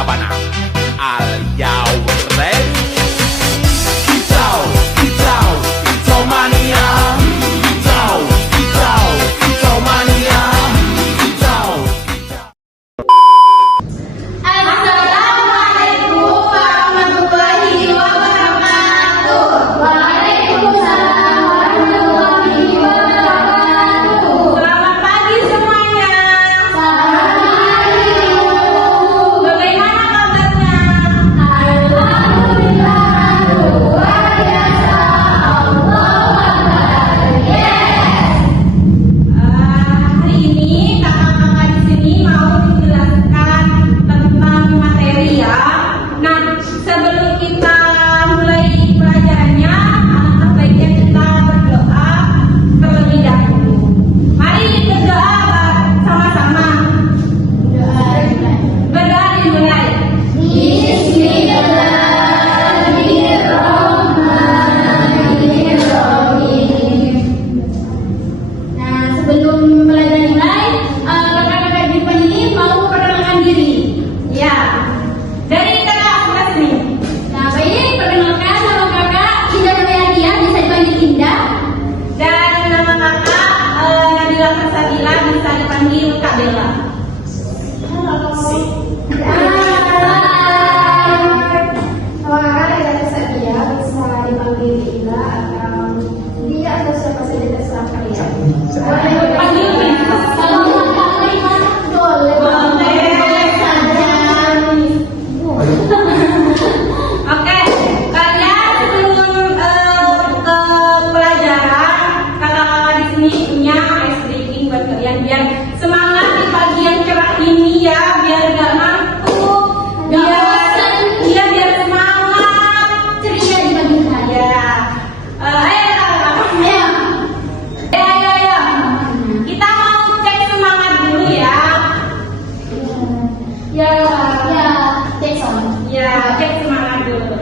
Sabana. Are you ready? Kicau, kicau, kicau mania. Kicau, kicau, kicau mania. Kicau, kicau. Assalamualaikum warahmatullahi wabarakatuh. Waalaikumsalam warahmatullahi wabarakatuh. Selamat pagi semuanya. Selamat pagi. Bagaimana kabarnya? Alhamdulillah luar biasa. Allahu Akbar. Yes. Hari ini kakak-kakak di sini mau menjelaskan tentang materi ya. Nah, sebelum kita mulai pelajarannya, alangkah baiknya kita berdoa terlebih dahulu. Mari berdoa sama-sama. Berdoa dimulai. Bismillahirrahmanirrahim. Nah, sebelum pelajaran dimulai, kakak-kakak di depan ini mau perkenalkan diri. Ya, dari kakak sebelah sini. Nah, baik, perkenalkan nama kakak Indah Nuryantia, bisa dipanggil Indah. Dan nama kakak Nabila Farsabila, bisa dipanggil Kak Bella. Halo. Nama kakak Ida Farsabila, bisa dipanggil Ida atau Dia atau siapa saja terserah kalian. Panggil Oke, kalian sebelum ke pelajaran, kakak-kakak di sini punya ice breaking buat kalian biar semangat di pagi yang cerah ini ya, biar gak ngantuk, biar semangat, ceria di pagi hari. Ya, ayo kakak-kakak, ayo, kita mau cek semangat dulu ya. Ya, cek semangat dulu.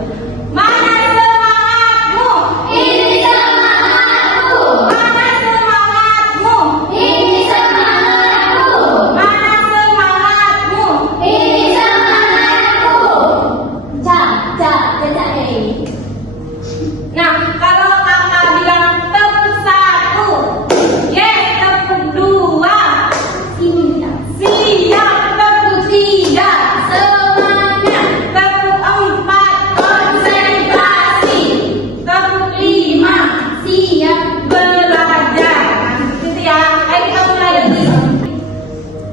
Mana semangatmu? Ini semangatku. Mana semangatmu? Ini semangatku. Mana semangatmu? Ini semangatku. Nah, kalau kakak bilang tepuk satu, yes, tepuk dua, siap, tepuk tiga, semangat, tepuk empat, konsentrasi, tepuk lima, siap belajar. Gitu ya, ayo kita mulai lagi.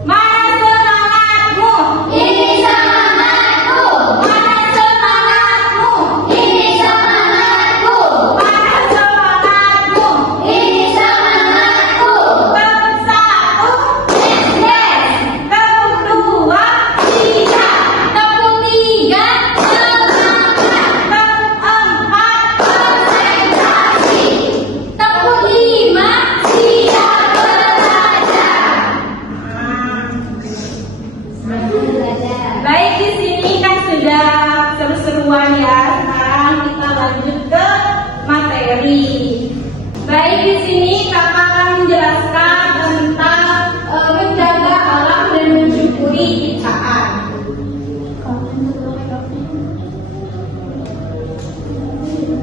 Mana semangatmu? Ini semangatku. Mana semangatmu? Ini semangatku. Mana semangatmu? Ini semangatku. Tepuk satu, yes. Tepuk dua, tiga. Tepuk tiga, semangat. Tepuk empat, konsentrasi. Tepuk lima, siap belajar. Baik, di sini kan sudah seru-seruan ya. Sekarang kita lanjut ke materi. Baik, di sini kakak akan menjelaskan tentang menjaga alam dan mensyukuri ciptaan.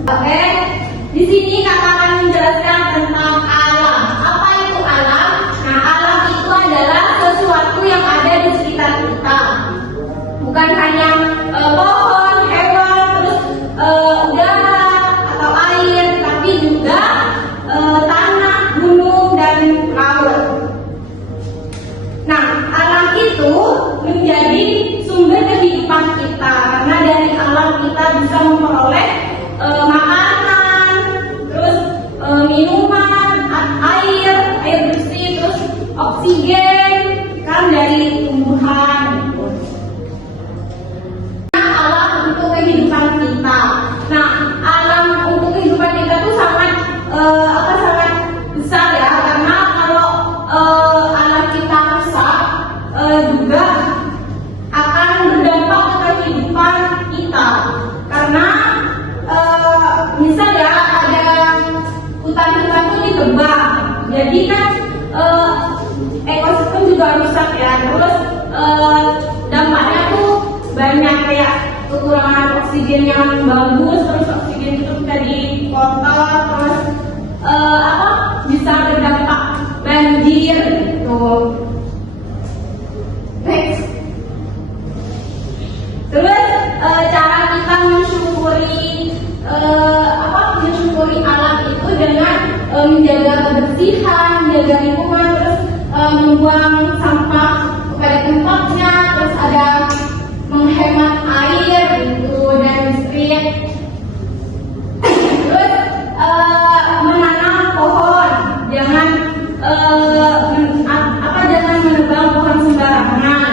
Oke, di sini kakak akan menjelaskan tentang alam. Apa itu alam? Nah, alam itu adalah sesuatu yang ada di sekitar kita. Bukan hanya pohon, hewan, terus udara atau air, tapi juga tanah, gunung, dan laut. Nah, alam itu menjadi sumber kehidupan kita karena dari alam kita bisa memperoleh makanan, terus minuman, air bersih, terus oksigen kan dari tumbuhan. Alam untuk kehidupan kita. Nah, alam untuk kehidupan kita tuh sangat sangat besar ya, karena kalau alam kita rusak juga akan berdampak ke kehidupan kita. Karena misal ya ada hutan-hutan itu ditebang, jadi kan ekosistem juga rusak ya. Terus dampaknya tuh banyak mensyukuri alam itu dengan menjaga kebersihan, menjaga lingkungan, terus membuang sampah pada tempatnya, terus ada menghemat air gitu dan listrik. Terus menanam pohon, jangan jangan menebang pohon sembarangan.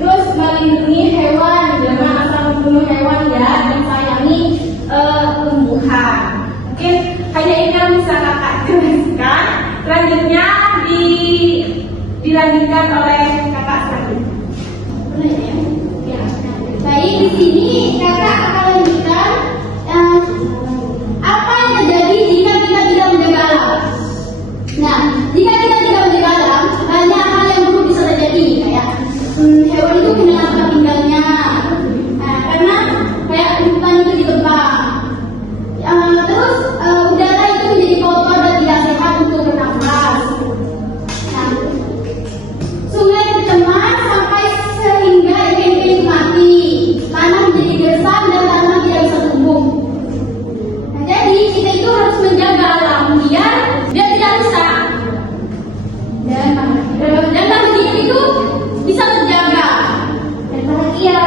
Terus melindungi hewan, jangan asal membunuh hewan ya, dan sayangi tumbuhan. Mungkin hanya ini yang bisa kakak jelaskan. Selanjutnya dilanjutkan oleh kakak selanjutnya. Baik, di sini kakak akan lanjutkan apa yang terjadi jika kita tidak menjaga alam. Nah, jika kita tidak menjaga alam, banyak hal yang buruk bisa terjadi, kayak hewan itu kehilangan tempat tinggalnya, karena kayak hutan itu ditebang. Terus udara itu menjadi kotor dan tidak sehat untuk bernafas. Nah, sungai tercemar sampai sehingga ikan-ikan mati, tanah menjadi gersang dan tanah tidak bisa tumbuh. Nah, jadi kita itu harus menjaga alam biar dia tidak rusak dan tanah itu bisa terjaga dan bahagia.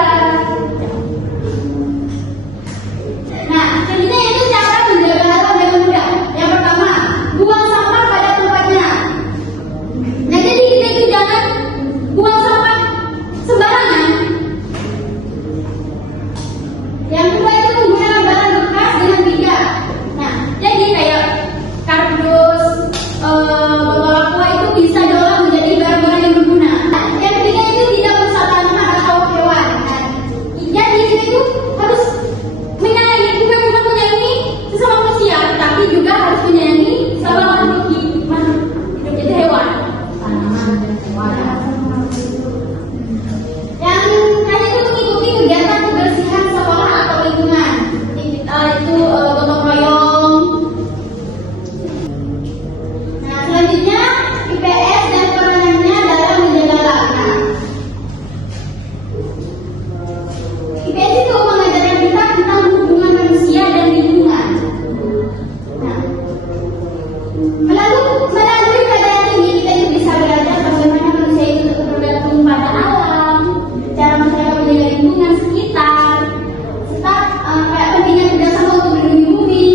Nah, selanjutnya itu cara menjaga alam dengan mudah. Yang pertama, buang sampah pada tempatnya. Nah, jadi kita itu jangan buang sampah sembarangan. Yang kedua itu menggunakan barang bekas dengan bijak. Nah, jadi kayak kardus, botol aqua itu bisa diolah menjadi barang-barang yang berguna. Nah, yang ketiga itu tidak merusak tanaman atau hewan. Nah, jadi kita itu harus menyayangi, bukan cuma menyayangi sesama manusia, tapi juga harus menyayangi sama makhluk hidup itu hewan. Tanaman dan hewan. Yang tadi itu mengikuti kegiatan kebersihan sekolah atau lingkungan. Itu gotong royong. Nah, selanjutnya IPS dan peranannya dalam menjaga alam. IPS itu mengajarkan kita tentang hubungan manusia dan lingkungan. Nah, melalui pelajaran ini kita itu bisa belajar bagaimana manusia itu bergantung pada alam, cara masyarakat menjaga lingkungan sekitar, serta kayak pentingnya kerjasama untuk melindungi bumi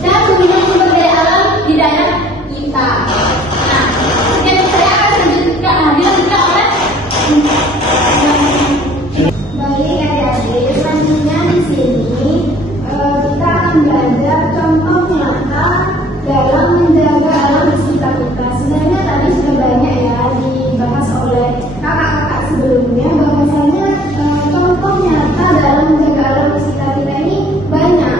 dan membina sumber daya alam di daerah kita. Nah, sekian saya akan dilanjutkan oleh baik adik-adik. Selanjutnya di sini kita akan belajar contoh nyata dalam menjaga alam di sekitar kita. Sebenarnya tadi sudah banyak ya dibahas oleh kakak-kakak sebelumnya, bahwasanya contoh nyata dalam menjaga alam di sekitar kita ini banyak.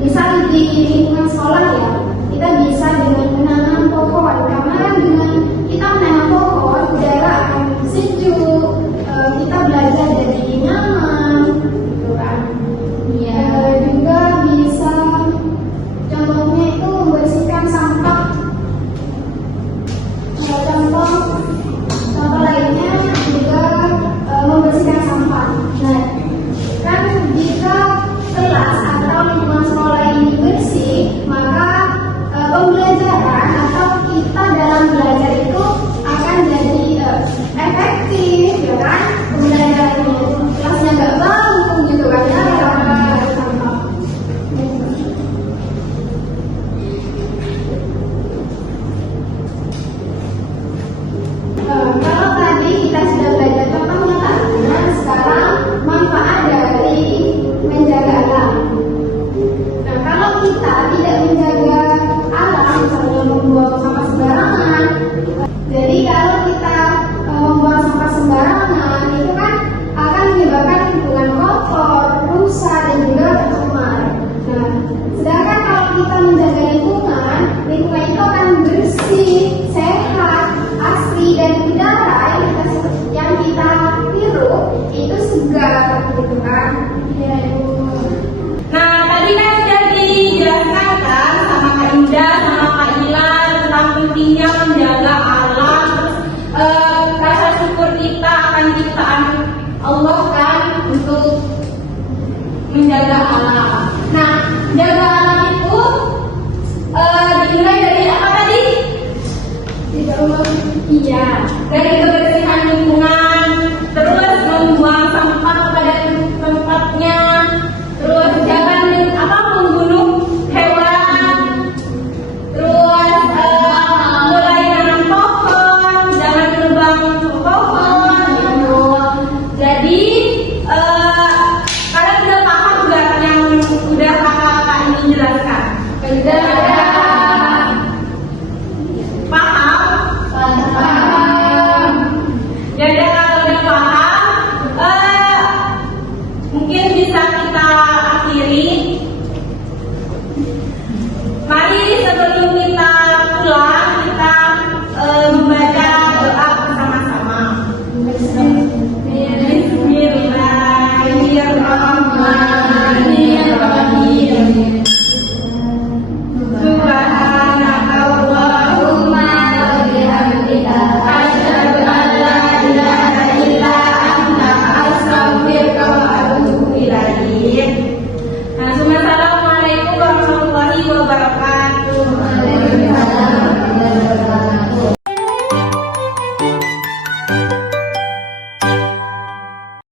Misal di lingkungan sekolah ya, kita bisa dengan menanam pohon, karena dengan kita menanam pohon udara akan sejuk, kita belajar jadi nyaman, gitu kan. Juga bisa contohnya itu membersihkan sampah. Contoh lainnya juga membersihkan sampah. Nah, kan jika kelas atau lingkungan sekolah ini bersih, maka pembelajaran atau kita dalam belajar itu akan jadi efektif, ya kan? Pembelajarannya kelasnya nggak bau gitu kan ya, karena ada sampah. Kalau tadi kita sudah belajar contoh nyatanya, sekarang manfaat dari menjaga alam. Nah, kalau kita tidak menjaga alam, misalnya membuang sampah sembarangan, jadi kalau kita membuang sampah sembarangan, itu kan akan menyebabkan lingkungan kotor, rusak, dan juga tercemar. Nah, sedangkan kalau kita menjaga lingkungan itu akan bersih, sehat, asri, dan udara yang kita hirup itu segar, gitu kan? Ya, Nah, tadi kan sudah dijelaskan kan sama Kak Indah, sama Kak Ila tentang pentingnya menjaga alam, terus rasa menjaga alam. Nah, jaga alam itu dimulai dari apa tadi? Tidak. Iya, dari kebersihan lingkungan.